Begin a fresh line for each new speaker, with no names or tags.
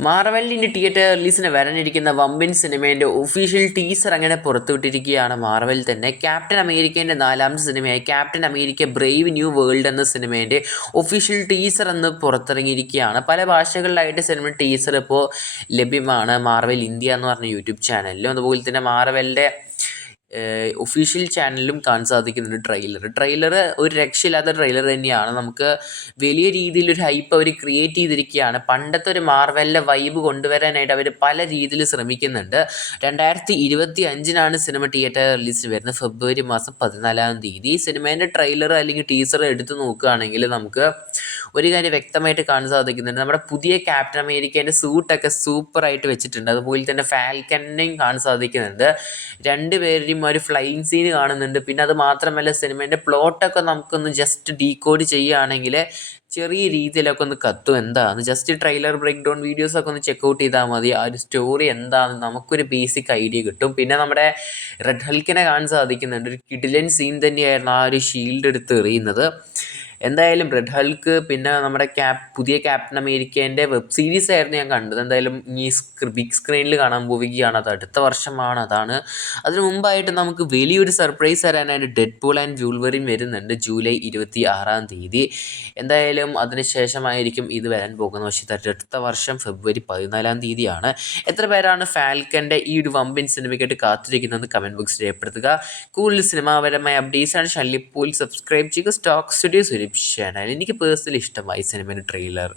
മാർവലിന്റെ theatre റിലീസിന് വരാനിരിക്കുന്ന വമ്പൻ സിനിമേന്റെ ഒഫീഷ്യൽ ടീസർ അങ്ങനെ പുറത്തുവിട്ടിരിക്കുകയാണ് മാർവൽ തന്നെ. ക്യാപ്റ്റൻ അമേരിക്കേന്റെ നാലാമത്തെ സിനിമയായ. Captain America brave new world എന്ന സിനിമേന്റെ ഒഫീഷ്യൽ ടീസർ എന്ന് പുറത്തിറങ്ങിയിരിക്കുകയാണ്. പല ഭാഷകളിലായിട്ട് സിനിമ ടീസർ ഇപ്പോൾ ലഭ്യമാണ് മാർവൽ ഇന്ത്യ എന്ന് പറഞ്ഞ യൂട്യൂബ് ചാനലിലും അതുപോലെ തന്നെ മാർവലിന്റെ ഒഫീഷ്യൽ ചാനലിലും കാണാൻ സാധിക്കുന്നുണ്ട് ട്രെയിലർ ട്രെയിലർ ഒരു രക്ഷയില്ലാത്ത ട്രെയിലർ തന്നെയാണ്. നമുക്ക് വലിയ രീതിയിലൊരു ഹൈപ്പ് അവർ ക്രിയേറ്റ് ചെയ്തിരിക്കുകയാണ്. പണ്ടത്തെ ഒരു മാർവലിലെ വൈബ് കൊണ്ടുവരാനായിട്ട് അവർ പല രീതിയിൽ ശ്രമിക്കുന്നുണ്ട്. രണ്ടായിരത്തി ഇരുപത്തി അഞ്ചിനാണ് സിനിമ തിയേറ്റർ റിലീസ് വരുന്നത്. ഫെബ്രുവരി മാസം പതിനാലാം തീയതി. ഈ സിനിമേന്റെ ട്രെയിലർ അല്ലെങ്കിൽ ടീസർ എടുത്തു നോക്കുകയാണെങ്കിൽ നമുക്ക് ഒരു കാര്യം വ്യക്തമായിട്ട് കാണാൻ സാധിക്കുന്നുണ്ട്. നമ്മുടെ പുതിയ ക്യാപ്റ്റൻ അമേരിക്കേന്റെ സൂട്ടൊക്കെ സൂപ്പറായിട്ട് വെച്ചിട്ടുണ്ട്. അതുപോലെ തന്നെ ഫാൽക്കനെയും കാണാൻ സാധിക്കുന്നുണ്ട്. രണ്ടുപേരെയും ഒരു ഫ്ലൈയിങ് സീൻ കാണുന്നുണ്ട്. പിന്നെ അത് മാത്രമല്ല സിനിമേന്റെ പ്ലോട്ടൊക്കെ നമുക്കൊന്ന് ജസ്റ്റ് ഡീകോഡ് ചെയ്യുകയാണെങ്കിൽ ചെറിയ രീതിയിലൊക്കെ ഒന്ന് കത്തും. എന്താന്ന് ജസ്റ്റ് ട്രെയിലർ ബ്രേക്ക് ഡൗൺ വീഡിയോസൊക്കെ ഒന്ന് ചെക്ക് ഔട്ട് ചെയ്താൽ മതി. ആ ഒരു സ്റ്റോറി എന്താണെന്ന് നമുക്കൊരു ബേസിക് ഐഡിയ കിട്ടും. പിന്നെ നമ്മുടെ റെഡ് ഹൽക്കിനെ കാണാൻ സാധിക്കുന്നുണ്ട്. ഒരു കിഡിലൻ സീൻ തന്നെയായിരുന്നു ആ ഒരു ഷീൽഡ് എടുത്ത് എറിയുന്നത് എന്തായാലും റെഡ് ഹൾക്ക് പിന്നെ നമ്മുടെ ക്യാപ് പുതിയ ക്യാപ്റ്റൻ അമേരിക്കേന്റെ വെബ് സീരീസ് ആയിരുന്നു ഞാൻ കണ്ടത്. എന്തായാലും ഈ ബിഗ് സ്ക്രീനിൽ കാണാൻ പോവുകയാണ്. അത് അടുത്ത വർഷമാണ്. അതാണ്. അതിനു മുമ്പായിട്ട് നമുക്ക് വലിയൊരു സർപ്രൈസ് തരാനായിട്ട് ഡെഡ് പൂൾ ആൻഡ് ജൂൾവറിൻ വരുന്നുണ്ട് ജൂലൈ ഇരുപത്തി ആറാം തീയതി. എന്തായാലും അതിന് ശേഷമായിരിക്കും ഇത് വരാൻ പോകുന്നത്. പക്ഷേ അടുത്ത വർഷം ഫെബ്രുവരി പതിനാലാം തീയതിയാണ്. എത്ര പേരാണ് ഫാൽക്കന്റെ ഈ ഒരു വമ്പിൻ സിനിമയ്ക്കായിട്ട് കാത്തിരിക്കുന്നത് കമന്റ് ബോക്സിൽ രേഖപ്പെടുത്തുക. കൂടുതൽ സിനിമാപരമായ അപ്ഡേറ്റ്സ് ആണ്. ഷല്ലിപ്പൂൽ സബ്സ്ക്രൈബ് ചെയ്യുക. സ്റ്റോക്ക് സ്റ്റുഡിയോസ് ഒരു ചാനൽ എനിക്ക് പേഴ്സണലി ഇഷ്ടമായി സിനിമയുടെ ട്രെയിലർ